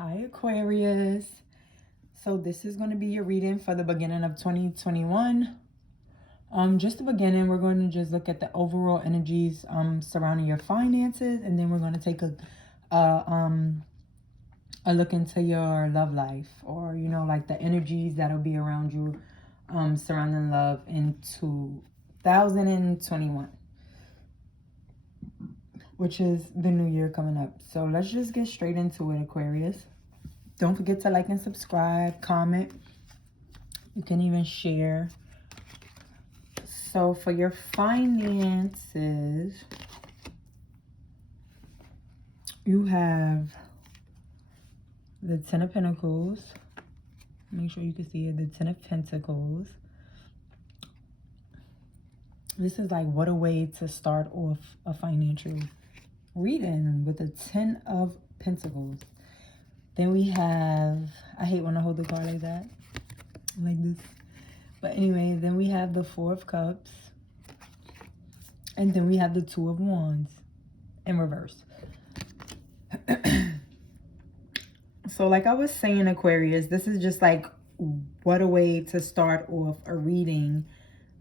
Hi Aquarius. So this is going to be your reading for the beginning of 2021. Just the beginning, we're going to just look at the overall energies surrounding your finances, and then we're going to take a look into your love life, or like the energies that'll be around you surrounding love in 2021, which is the new year coming up. So let's just get straight into it, Aquarius. Don't forget to like and subscribe, comment. You can even share. So for your finances, you have the Ten of Pentacles. Make sure you can see it, the Ten of Pentacles. This is like, what a way to start off a financial reading with the Ten of Pentacles. Then we have, I hate when I hold the card like that, like this. But anyway, then we have the Four of Cups. And then we have the Two of Wands in reverse. So like I was saying, Aquarius, this is just like, what a way to start off a reading.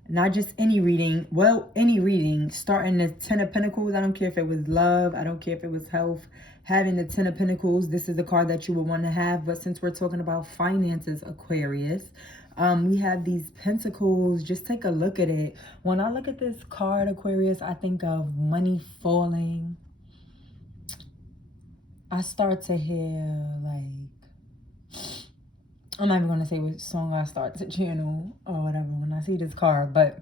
Not just any reading. Well, any reading. Starting the Ten of Pentacles. I don't care if it was love. I don't care if it was health. Having the Ten of Pentacles. This is the card that you would want to have. But since we're talking about finances, Aquarius, we have these pentacles. Just take a look at it. When I look at this card, Aquarius, I think of money falling. I start to hear like, I'm not even going to say which song I start to channel or whatever when I see this card. But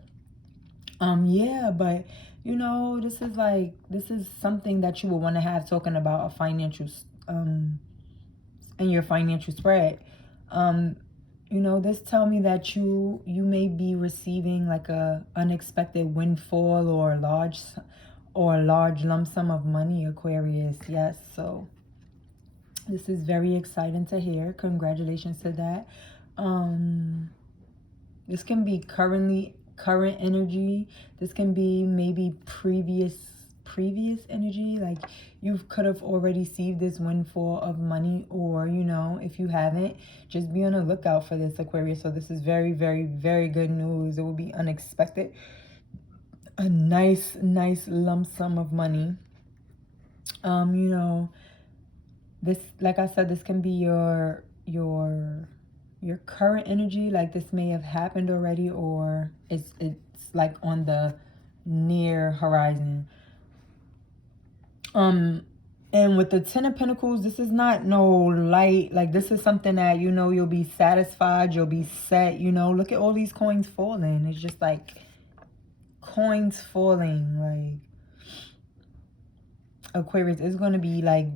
yeah, but this is something that you will want to have, talking about a financial in your financial spread. This tell me that you may be receiving like a unexpected windfall or a large lump sum of money, Aquarius. Yes, so this is very exciting to hear. Congratulations to that. This can be current energy. This can be maybe previous energy. Like you could have already received this windfall of money, or if you haven't, just be on the lookout for this, Aquarius. So this is very, very, very good news. It will be unexpected. A nice lump sum of money. This, like I said, this can be your current energy. Like this may have happened already, or it's like on the near horizon. And with the Ten of Pentacles, this is not no light. Like this is something that you'll be satisfied, you'll be set. Look at all these coins falling. It's just like coins falling. Like Aquarius, it's going to be like,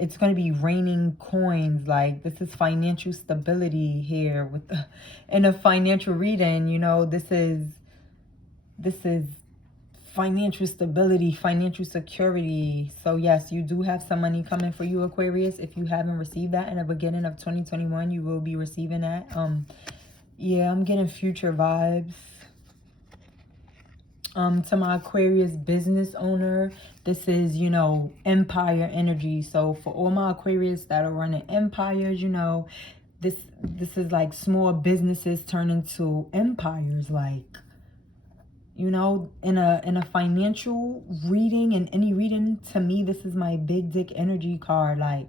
it's going to be raining coins. Like this is financial stability here with in a financial reading. This is financial stability, financial security. So yes, you do have some money coming for you, Aquarius. If you haven't received that in the beginning of 2021, you will be receiving that. Yeah, I'm getting future vibes. To my Aquarius business owner, this is, empire energy. So for all my Aquarius that are running empires, this is like small businesses turn into empires. Like, in a financial reading, and any reading, to me, this is my big dick energy card. Like,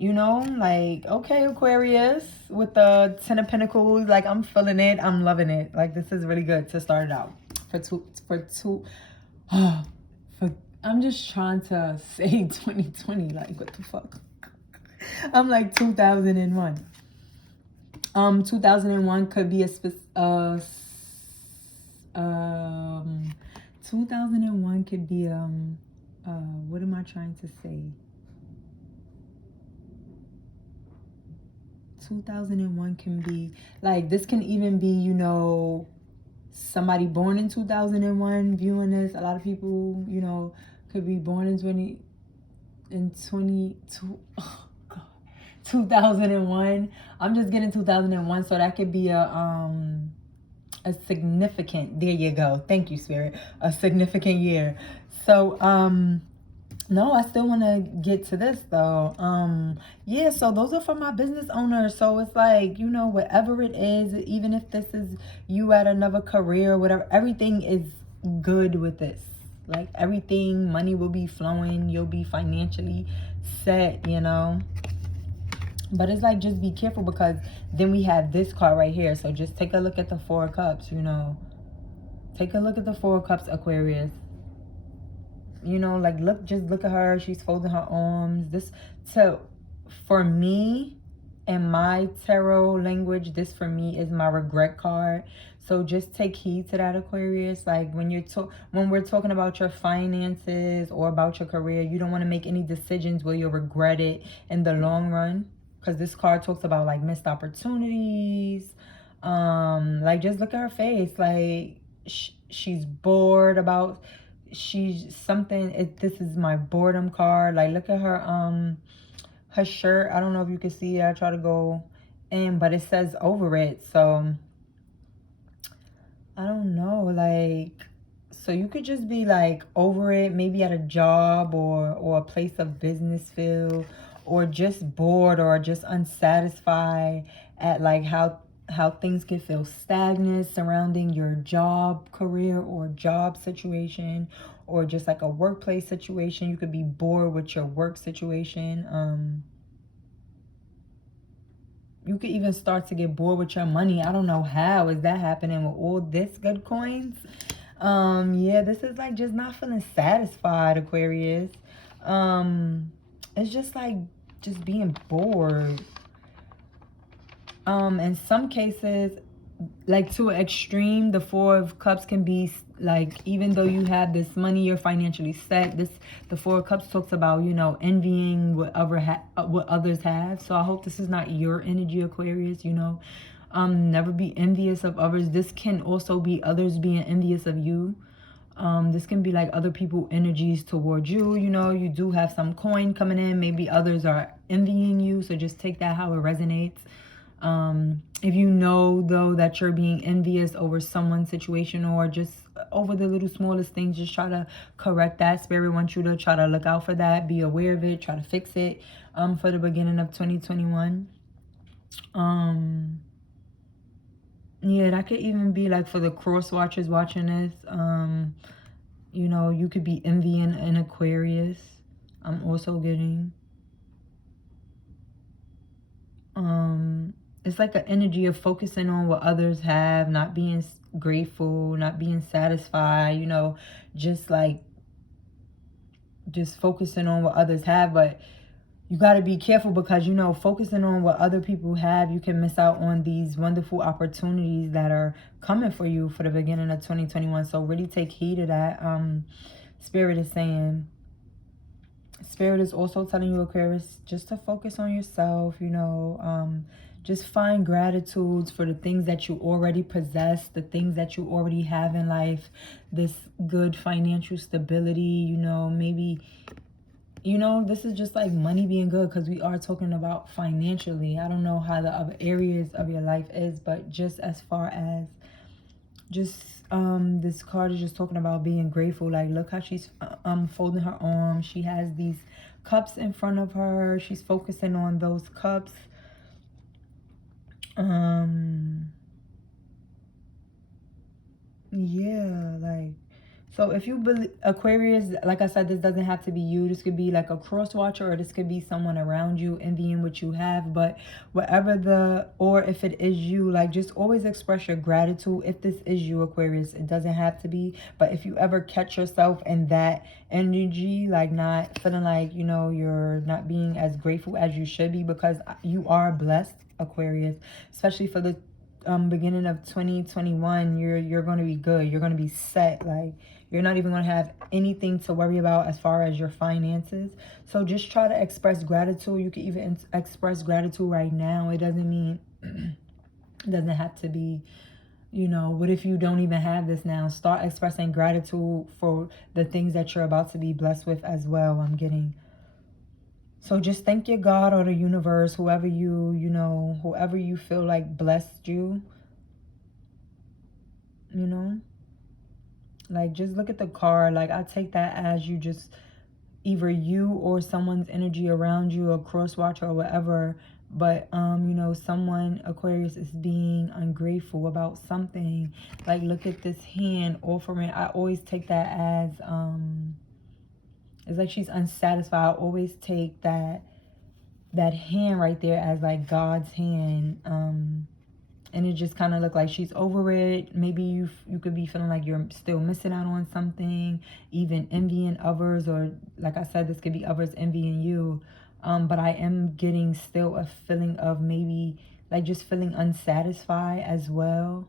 like, okay, Aquarius, with the Ten of Pentacles, like, I'm feeling it. I'm loving it. Like, this is really good to start it out. I'm just trying to say 2020. Like, what the fuck? I'm like 2001. 2001 could be 2001 could be what am I trying to say? 2001 can be like, this can even be, somebody born in 2001 viewing this. A lot of people, could be born in 2001. I'm just getting 2001, so that could be a significant, there you go, thank you, Spirit, a significant year. So No, I still want to get to this though. Yeah, so those are for my business owners. So it's like, you know, whatever it is, even if this is you at another career, whatever, everything is good with this. Like everything, money will be flowing, you'll be financially set, you know. But it's like, just be careful, because then we have this card right here. So just take a look at the Four of Cups, you know. Take a look at the Four of Cups, Aquarius. You know, like, just look at her. She's folding her arms. So for me, in my tarot language, this for me is my regret card. So just take heed to that, Aquarius. Like when we're talking about your finances or about your career, you don't want to make any decisions where you'll regret it in the long run. Because this card talks about like missed opportunities. Like, just look at her face. Like she's bored about she's something. This is my boredom card. Like, look at her shirt. I don't know if you can see it. I try to go in, but it says over it. So I don't know, like, so you could just be like over it, maybe at a job or a place of business field, or just bored or just unsatisfied at like how things can feel stagnant surrounding your job career or job situation, or just like a workplace situation. You could be bored with your work situation. You could even start to get bored with your money. I don't know how is that happening with all this good coins. Yeah, this is like just not feeling satisfied, Aquarius. It's just like just being bored. In some cases, like to an extreme, the Four of Cups can be like, even though you have this money, you're financially set. The Four of Cups talks about, you know, envying what others have. So I hope this is not your energy, Aquarius. You know, never be envious of others. This can also be others being envious of you. This can be like other people energies towards you. You know, you do have some coin coming in. Maybe others are envying you. So just take that how it resonates. If you know though that you're being envious over someone's situation, or just over the little smallest things, just try to correct that. Spirit wants you to try to look out for that, be aware of it, try to fix it for the beginning of 2021. Yeah, that could even be like for the cross watchers watching this. You know, you could be envying an Aquarius. I'm also getting it's like an energy of focusing on what others have, not being grateful, not being satisfied, you know, just like just focusing on what others have. But you got to be careful, because, you know, focusing on what other people have, you can miss out on these wonderful opportunities that are coming for you for the beginning of 2021. So really take heed of that. Spirit is saying, Spirit is also telling you, Aquarius, just to focus on yourself, you know, just find gratitudes for the things that you already possess, the things that you already have in life, this good financial stability, you know, maybe, you know, this is just like money being good, because we are talking about financially. I don't know how the other areas of your life is, but just as far as just this card is just talking about being grateful. Like, look how she's folding her arms. She has these cups in front of her. She's focusing on those cups. Yeah, like, so if you believe, Aquarius, like I said, this doesn't have to be you. This could be like a cross watcher, or this could be someone around you envying what you have. But or if it is you, like, just always express your gratitude. If this is you, Aquarius, it doesn't have to be. But if you ever catch yourself in that energy, like not feeling like, you know, you're not being as grateful as you should be, because you are blessed, Aquarius, especially for the beginning of 2021. You're going to be good. You're going to be set. Like, you're not even going to have anything to worry about as far as your finances. So just try to express gratitude. You can even express gratitude right now. It doesn't mean it doesn't have to be, you know, what if you don't even have this now? Start expressing gratitude for the things that you're about to be blessed with as well. I'm getting. So just thank your God or the universe, whoever whoever you feel like blessed you, you know. Like, just look at the card. Like, I take that as you just either you or someone's energy around you, a cross watcher or whatever. But, you know, someone, Aquarius, is being ungrateful about something. Like, look at this hand offering. I always take that as, it's like she's unsatisfied. I always take that hand right there as like God's hand. And it just kind of looked like she's over it. Maybe you could be feeling like you're still missing out on something, even envying others, or like I said, this could be others envying you. But I am getting still a feeling of maybe like just feeling unsatisfied as well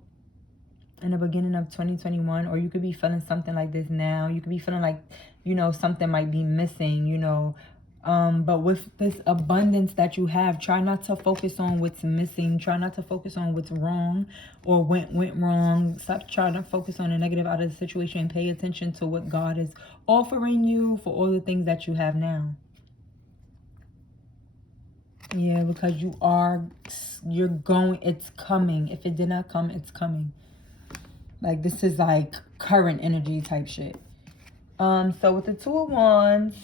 in the beginning of 2021. Or you could be feeling something like this now. You could be feeling like, you know, something might be missing, you know. But with this abundance that you have, try not to focus on what's missing. Try not to focus on what's wrong or went wrong. Stop trying to focus on the negative out of the situation and pay attention to what God is offering you for all the things that you have now. Yeah, because you're going, it's coming. If it did not come, it's coming. Like, this is like current energy type shit. So with the Two of Wands,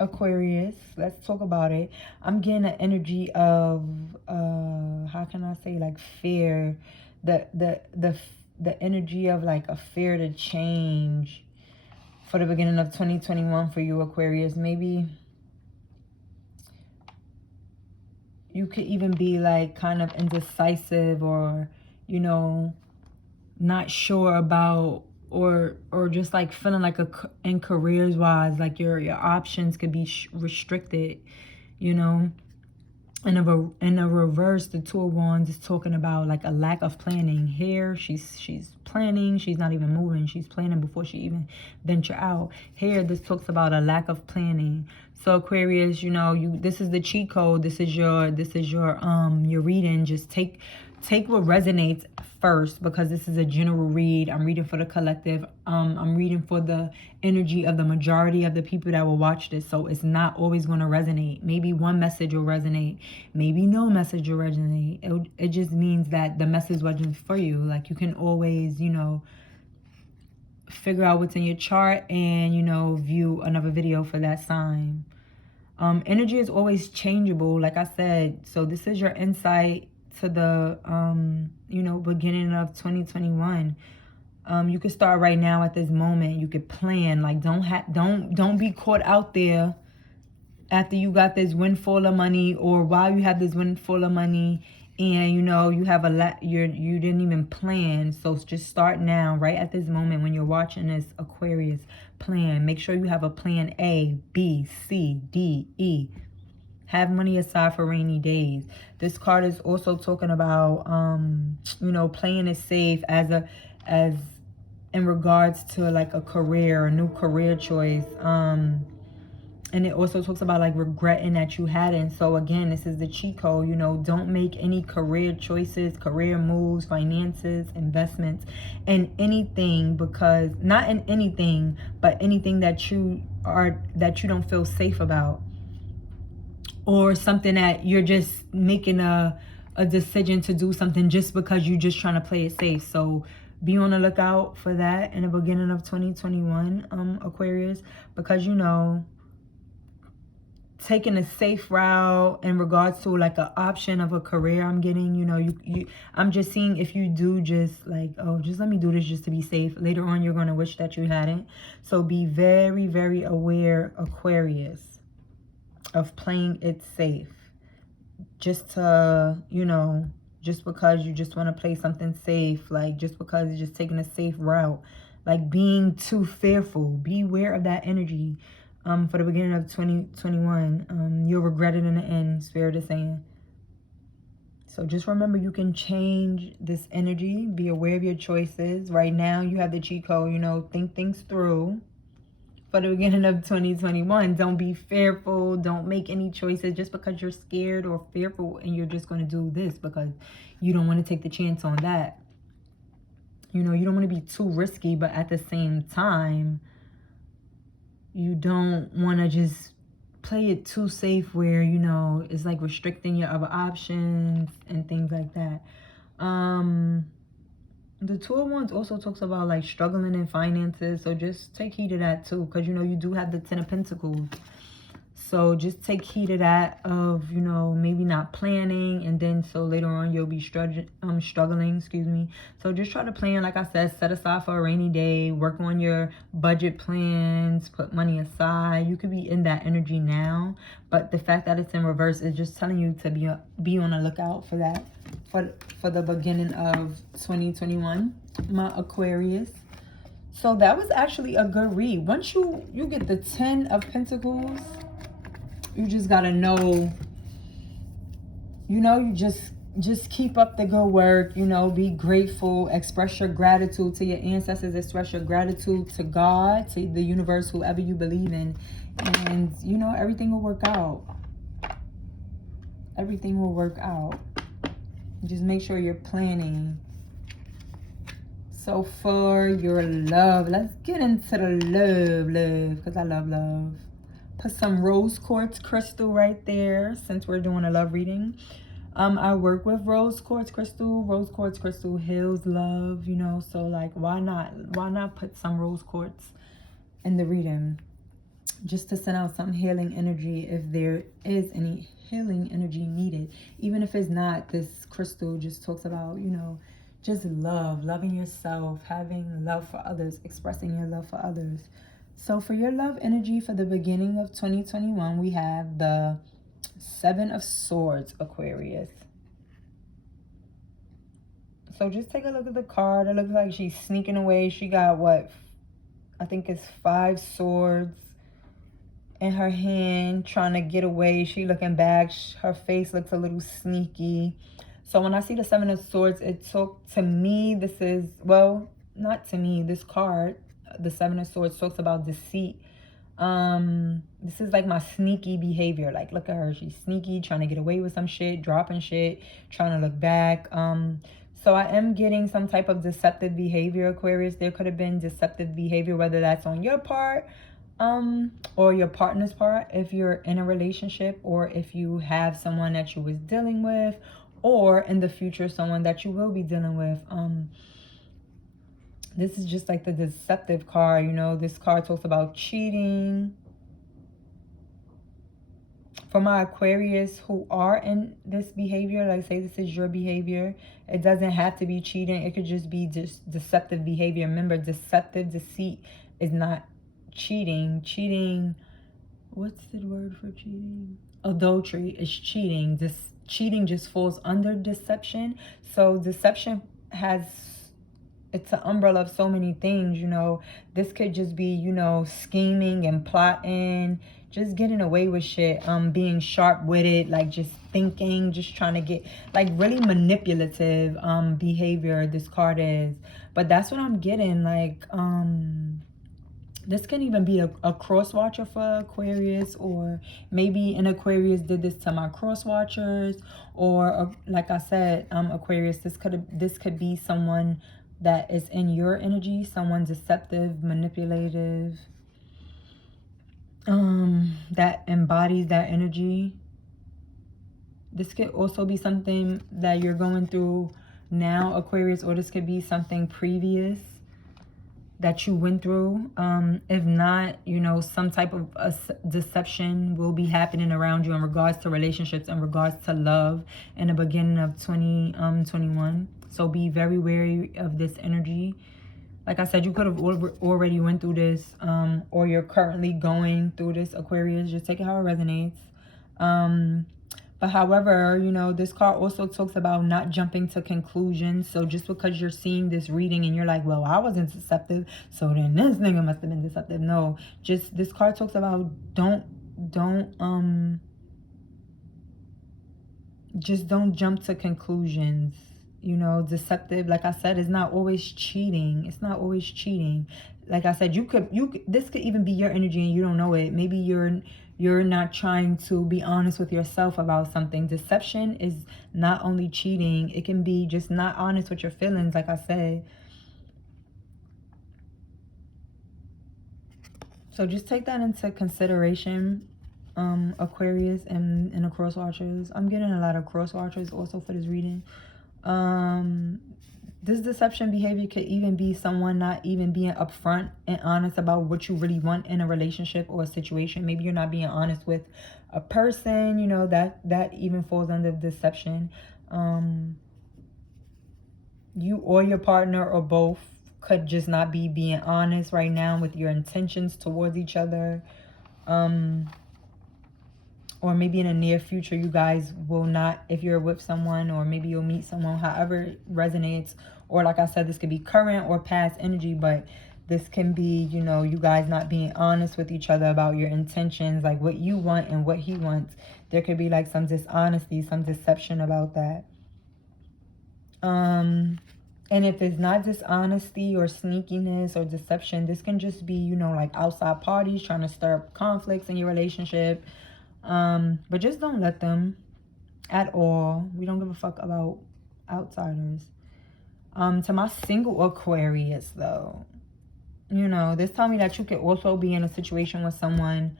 Aquarius, let's talk about it. I'm getting an energy of how can I say, like fear, the energy of like a fear to change for the beginning of 2021 for you, Aquarius. Maybe you could even be like kind of indecisive, or, you know, not sure about, or just like feeling like in careers wise, like your options could be restricted, you know. In a reverse, the Two of Wands is talking about like a lack of planning. Here, she's planning. She's not even moving. She's planning before she even venture out. Here, this talks about a lack of planning. So Aquarius, you know, this is the cheat code. This is your reading. Just take what resonates first, because this is a general read. I'm reading for the collective. I'm reading for the energy of the majority of the people that will watch this. So it's not always going to resonate. Maybe one message will resonate. Maybe no message will resonate. It just means that the message wasn't for you. Like, you can always, you know, figure out what's in your chart and, you know, view another video for that sign. Energy is always changeable, like I said. So this is your insight to the you know, beginning of 2021. You could start right now at this moment. You could plan. Like, don't be caught out there after you got this windfall of money, or while you have this windfall of money, and you know you have you didn't even plan. So just start now, right at this moment when you're watching this, Aquarius. Plan. Make sure you have a plan A, B, C, D, E. Have money aside for rainy days. This card is also talking about you know, playing it safe as in regards to like a career, a new career choice. And it also talks about like regretting that you hadn't. So again, this is the cheat code. You know, don't make any career choices, career moves, finances, investments, and anything, because not in anything, but anything that you don't feel safe about, or something that you're just making a decision to do something just because you're just trying to play it safe. So be on the lookout for that in the beginning of 2021, Aquarius, because, you know, taking a safe route in regards to like an option of a career, I'm getting, you know, I'm just seeing if you do just like, oh, just let me do this just to be safe, later on you're going to wish that you hadn't. So be very, very aware, Aquarius, of playing it safe. Just to, you know, just because you just want to play something safe, like just because you're just taking a safe route, like being too fearful. Be aware of that energy. For the beginning of 2021, you'll regret it in the end, Spirit is saying. So just remember, you can change this energy. Be aware of your choices. Right now, you have the cheat code, you know, think things through. For the beginning of 2021, don't be fearful. Don't make any choices just because you're scared or fearful and you're just going to do this because you don't want to take the chance on that. You know, you don't want to be too risky, but at the same time, you don't want to just play it too safe where, you know, it's like restricting your other options and things like that. The Two of Wands also talks about like struggling in finances. So just take heed of that too. Because, you know, you do have the Ten of Pentacles. So just take heed of that, of, you know, maybe not planning, and then so later on you'll be struggling, excuse me. So just try to plan, like I said, set aside for a rainy day, work on your budget plans, put money aside. You could be in that energy now, but the fact that it's in reverse is just telling you to be on the lookout for that, for the beginning of 2021, my Aquarius. So that was actually a good read. Once you get the 10 of Pentacles, you just gotta know, you know, you just keep up the good work, you know, be grateful, express your gratitude to your ancestors, express your gratitude to God, to the universe, whoever you believe in, and, you know, everything will work out. Everything will work out. Just make sure you're planning. So for your love, let's get into the love, because I love love. Put some rose quartz crystal right there, since we're doing a love reading. I work with rose quartz crystal. Rose quartz crystal heals love, you know, so like why not put some rose quartz in the reading, just to send out some healing energy if there is any healing energy needed. Even if it's not, this crystal just talks about, you know, just love, loving yourself, having love for others, expressing your love for others. So for your love energy for the beginning of 2021, we have the Seven of Swords, Aquarius. So just take a look at the card. It looks like she's sneaking away. She got what? I think it's 5 swords in her hand, trying to get away. She looking back. Her face looks a little sneaky. So when I see the Seven of Swords, it took, to me, this is, well, not to me, this card, the Seven of Swords, talks about deceit. This is like my sneaky behavior. Like, look at her, she's sneaky, trying to get away with some shit, dropping shit, trying to look back. So I am getting some type of deceptive behavior, Aquarius. There could have been deceptive behavior, whether that's on your part, or your partner's part, if you're in a relationship, or if you have someone that you was dealing with, or in the future someone that you will be dealing with. This is just like the deceptive card, you know. This card talks about cheating. For my Aquarius who are in this behavior, like say this is your behavior, it doesn't have to be cheating. It could just be just deceptive behavior. Remember, deceptive deceit is not cheating. Cheating, what's the word for cheating? Adultery is cheating. Cheating just falls under deception. So deception has, it's an umbrella of so many things, you know. This could just be, you know, scheming and plotting, just getting away with shit, being sharp-witted, like just thinking, just trying to get, like really manipulative behavior this card is. But that's what I'm getting, like, this can even be a cross watcher for Aquarius, or maybe an Aquarius did this to my cross watchers, or like I said, Aquarius, this could be someone that is in your energy, someone deceptive, manipulative, that embodies that energy. This could also be something that you're going through now, Aquarius, or this could be something previous that you went through. If not, you know, some type of deception will be happening around you in regards to relationships, in regards to love, in the beginning of 2021. So be very wary of this energy. Like I said, you could have already went through this, or you're currently going through this, Aquarius. Just take it how it resonates. But however, you know, this card also talks about not jumping to conclusions. So just because you're seeing this reading and you're like, well, I wasn't deceptive, so then this nigga must have been deceptive. No, just this card talks about just don't jump to conclusions. You know, deceptive, like I said, is not always cheating. It's not always cheating. Like I said, this could even be your energy and you don't know it. Maybe you're not trying to be honest with yourself about something. Deception is not only cheating, it can be just not honest with your feelings, like I said. So just take that into consideration, Aquarius and the cross watchers. I'm getting a lot of cross watchers also for this reading. This deception behavior could even be someone not even being upfront and honest about what you really want in a relationship or a situation. Maybe you're not being honest with a person, you know, that even falls under deception. You or your partner or both could just not be being honest right now with your intentions towards each other. Or maybe in the near future, you guys will not, if you're with someone, or maybe you'll meet someone, however it resonates. Or like I said, this could be current or past energy, but this can be, you know, you guys not being honest with each other about your intentions, like what you want and what he wants. There could be like some dishonesty, some deception about that. And if it's not dishonesty or sneakiness or deception, this can just be, you know, like outside parties trying to stir up conflicts in your relationship. But just don't let them at all. We don't give a fuck about outsiders. To my single Aquarius though, you know, this tell me that you could also be in a situation with someone,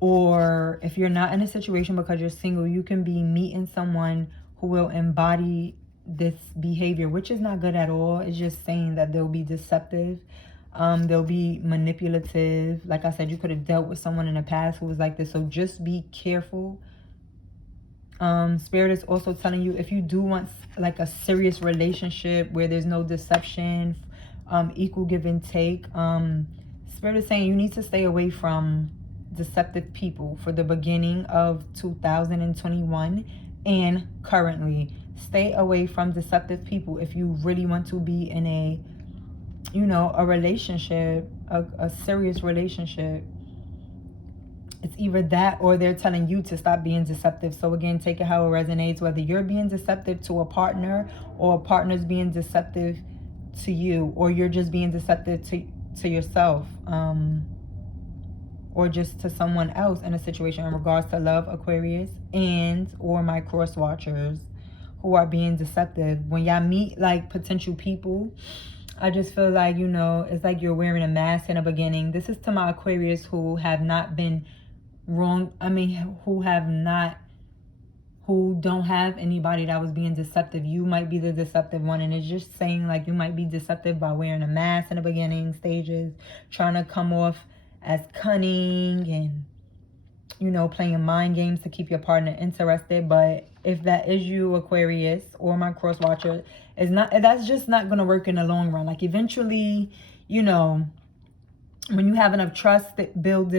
or if you're not in a situation because you're single, you can be meeting someone who will embody this behavior, which is not good at all. It's just saying that they'll be deceptive. They'll be manipulative. Like I said, you could have dealt with someone in the past who was like this, so just be careful. Spirit is also telling you, if you do want like a serious relationship where there's no deception, equal give and take, Spirit is saying you need to stay away from deceptive people for the beginning of 2021 and currently. Stay away from deceptive people if you really want to be in a, you know, a relationship, a serious relationship. It's either that or they're telling you to stop being deceptive. So again, take it how it resonates, whether you're being deceptive to a partner or a partner's being deceptive to you, or you're just being deceptive to yourself, or just to someone else in a situation in regards to love, Aquarius, and or my cross watchers who are being deceptive. When y'all meet like potential people, I just feel like, you know, it's like you're wearing a mask in the beginning. This is to my Aquarius who have not been wrong. I mean, who don't have anybody that was being deceptive. You might be the deceptive one, and it's just saying like you might be deceptive by wearing a mask in the beginning stages, trying to come off as cunning and, you know, playing mind games to keep your partner interested. But if that is you, Aquarius, or my cross watcher, that's just not going to work in the long run. Like eventually, you know, when you have enough trust that built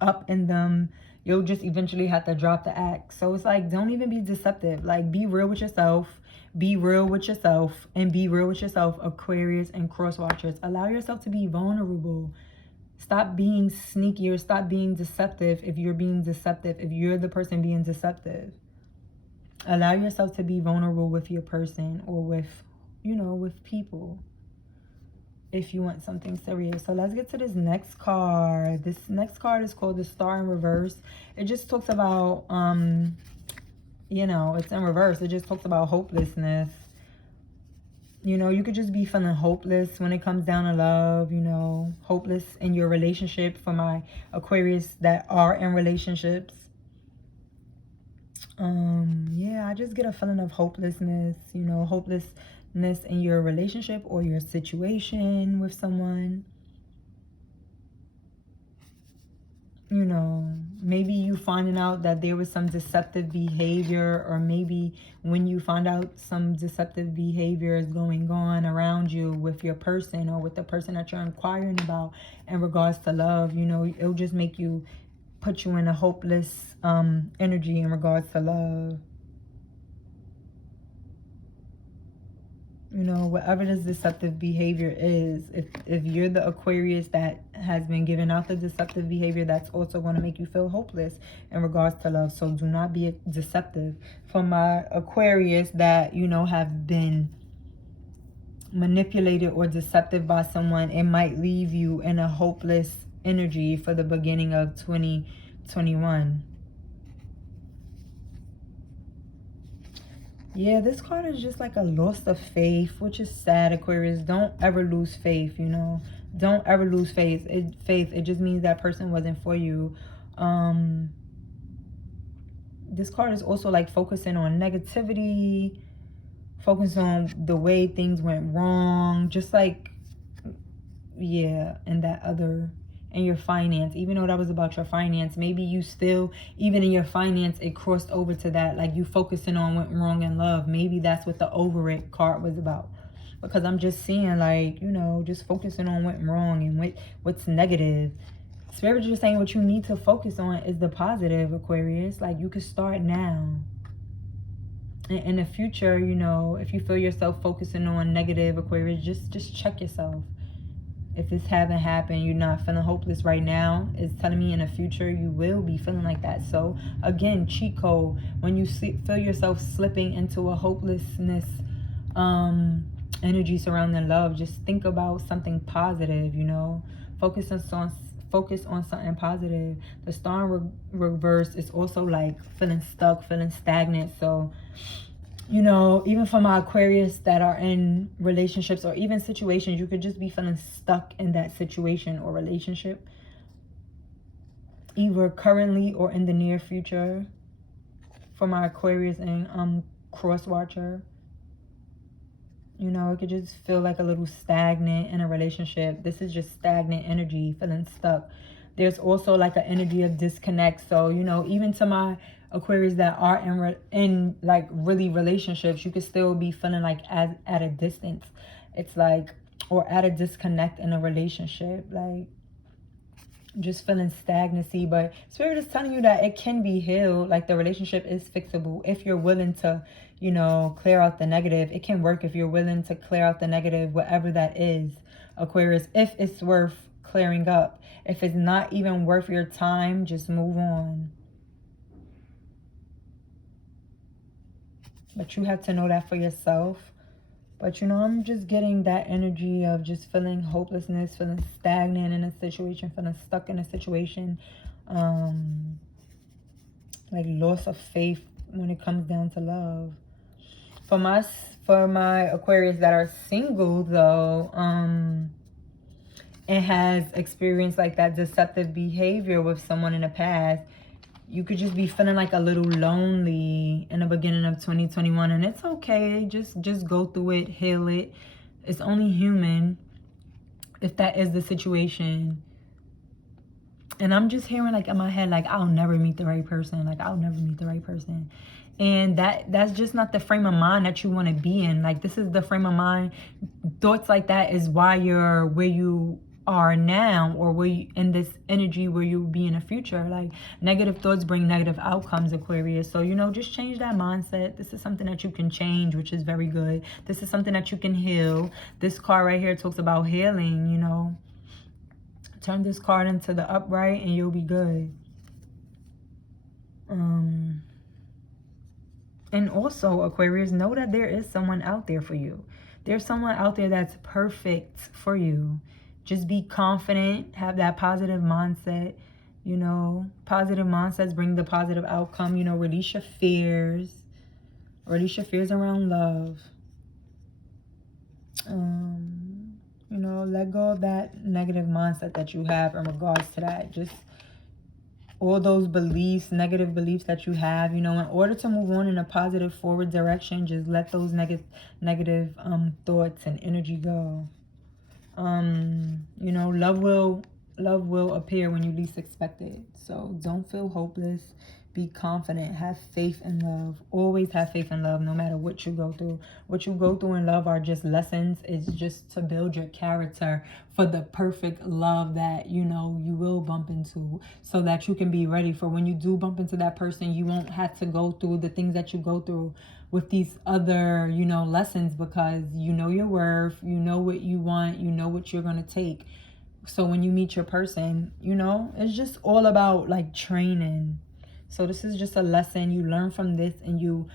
up in them, you'll just eventually have to drop the act. So it's like, don't even be deceptive. Like, be real with yourself. Be real with yourself. And be real with yourself, Aquarius and cross watchers. Allow yourself to be vulnerable. Stop being sneaky or stop being deceptive if you're being deceptive. If you're the person being deceptive. Allow yourself to be vulnerable with your person or with, you know, with people, if you want something serious. So let's get to this next card. This next card is called the Star in Reverse. It just talks about, you know, it's in reverse. It just talks about hopelessness. You know, you could just be feeling hopeless when it comes down to love, you know, hopeless in your relationship. For my Aquarius that are in relationships. Yeah, I just get a feeling of hopelessness, you know, hopelessness in your relationship or your situation with someone. You know, maybe you finding out that there was some deceptive behavior, or maybe when you find out some deceptive behavior is going on around you with your person or with the person that you're inquiring about in regards to love, you know, it'll just make you, put you in a hopeless energy in regards to love. You know, whatever this deceptive behavior is, if you're the Aquarius that has been giving out the deceptive behavior, that's also going to make you feel hopeless in regards to love. So do not be deceptive. For my Aquarius that, you know, have been manipulated or deceptive by someone, it might leave you in a hopeless energy for the beginning of 2021. Yeah, this card is just like a loss of faith, which is sad, Aquarius. Don't ever lose faith, you know. Don't ever lose faith. It just means that person wasn't for you. This card is also like focusing on negativity, Focus on the way things went wrong. Just like, yeah, and that other, and your finance. Even though that was about your finance, maybe you still, even in your finance, it crossed over to that. Like, you focusing on went wrong in love. Maybe that's what the over it card was about. Because I'm just seeing, like, you know, just focusing on what's wrong and what's negative. Spirit just saying what you need to focus on is the positive, Aquarius. Like, you could start now. In the future, you know, if you feel yourself focusing on negative, Aquarius, just check yourself. If this haven't happened, you're not feeling hopeless right now, it's telling me in the future you will be feeling like that. So again, cheat code, when you feel yourself slipping into a hopelessness energy surrounding love, just think about something positive, you know. Focus on something positive. The star in reverse is also like feeling stuck, feeling stagnant. So, you know, even for my Aquarius that are in relationships or even situations, you could just be feeling stuck in that situation or relationship, either currently or in the near future. For my Aquarius and cross watcher, you know, it could just feel like a little stagnant in a relationship. This is just stagnant energy, feeling stuck. There's also like an energy of disconnect. So, you know, even to my Aquarius that are in like really relationships, you could still be feeling like at a distance. It's like, or at a disconnect in a relationship, like just feeling stagnancy. But Spirit is telling you that it can be healed. Like, the relationship is fixable if you're willing to, you know, clear out the negative. It can work if you're willing to clear out the negative, whatever that is, Aquarius, if it's worth clearing up. If it's not even worth your time, just move on. But you have to know that for yourself. But, you know, I'm just getting that energy of just feeling hopelessness, feeling stagnant in a situation, feeling stuck in a situation. Like loss of faith when it comes down to love. For my Aquarius that are single, though, and has experienced like that deceptive behavior with someone in the past, you could just be feeling like a little lonely in the beginning of 2021, and it's okay. Just go through it, heal it. It's only human if that is the situation. And I'm just hearing like in my head, like, I'll never meet the right person. Like, I'll never meet the right person. And that's just not the frame of mind that you want to be in. Like, this is the frame of mind. Thoughts like that is why you're where you are now, or where you, in this energy where you'll be in the future. Like, negative thoughts bring negative outcomes, Aquarius. So, you know, just change that mindset. This is something that you can change, which is very good. This is something that you can heal. This card right here talks about healing, you know. Turn this card into the upright and you'll be good. And also, Aquarius, know that there is someone out there for you. There's someone out there that's perfect for you. Just be confident, have that positive mindset. You know, positive mindsets bring the positive outcome. You know, release your fears. Release your fears around love. You know, let go of that negative mindset that you have in regards to that. Just all those beliefs, negative beliefs that you have, you know, in order to move on in a positive forward direction, just let those negative thoughts and energy go. You know, love will appear when you least expect it. So don't feel hopeless. Be confident. Have faith in love. Always have faith in love, no matter what you go through. What you go through in love are just lessons. It's just to build your character for the perfect love that, you know, you will bump into, so that you can be ready for when you do bump into that person. You won't have to go through the things that you go through with these other, you know, lessons, because you know your worth, you know what you want, you know what you're going to take. So when you meet your person, you know, it's just all about like training. So this is just a lesson. You learn from this and you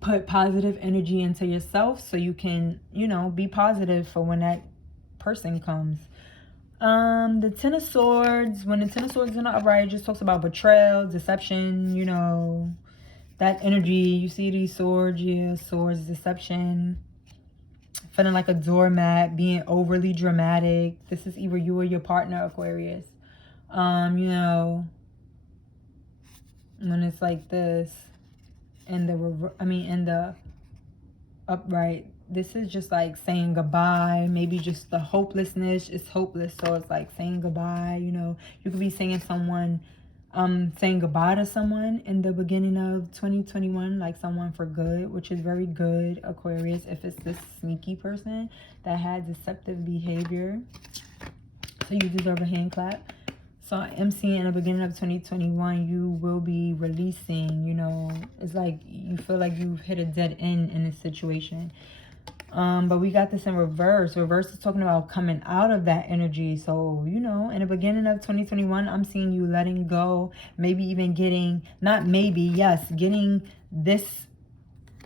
put positive energy into yourself so you can, you know, be positive for when that person comes. The Ten of Swords, when the Ten of Swords is in the upright, it just talks about betrayal, deception, you know, that energy. You see these swords, yeah, swords, deception, feeling like a doormat, being overly dramatic. This is either you or your partner, Aquarius. You know, when it's like this, and in the upright. This is just like saying goodbye. Maybe just the hopelessness is hopeless. So it's like saying goodbye. You know, you could be saying saying goodbye to someone in the beginning of 2021, like someone for good, which is very good, Aquarius, if it's this sneaky person that had deceptive behavior. So you deserve a hand clap. So I'm seeing in the beginning of 2021, you will be releasing, you know, it's like you feel like you've hit a dead end in this situation. But we got this in reverse. Reverse is talking about coming out of that energy. So, you know, in the beginning of 2021, I'm seeing you letting go. Maybe even getting, not maybe, yes, getting this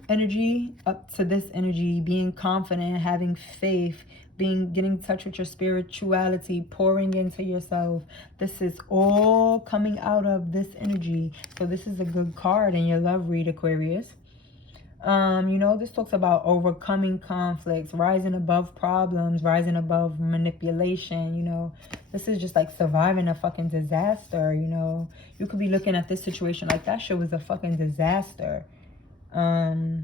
energy up to this energy, being confident, having faith, getting in touch with your spirituality, pouring into yourself. This is all coming out of this energy. So this is a good card in your love read, Aquarius. You know, this talks about overcoming conflicts, rising above problems, rising above manipulation. You know, this is just like surviving a fucking disaster. You know, you could be looking at this situation like that shit was a fucking disaster. I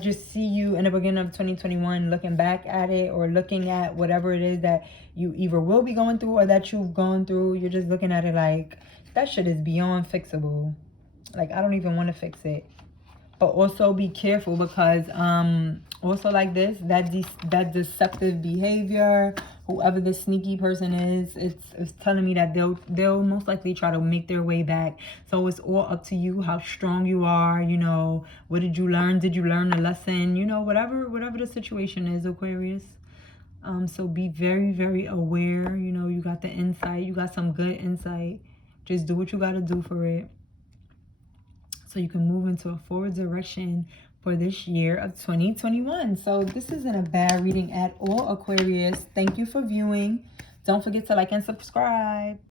just see you in the beginning of 2021 looking back at it, or looking at whatever it is that you either will be going through or that you've gone through. You're just looking at it like that shit is beyond fixable. Like, I don't even want to fix it. But also be careful, because also like this, that deceptive behavior, whoever the sneaky person is, it's telling me that they'll most likely try to make their way back. So it's all up to you how strong you are. You know, what did you learn? Did you learn a lesson? You know, whatever the situation is, Aquarius. So be very, very aware. You know, you got the insight. You got some good insight. Just do what you got to do for it, so you can move into a forward direction for this year of 2021. So this isn't a bad reading at all, Aquarius. Thank you for viewing. Don't forget to like and subscribe.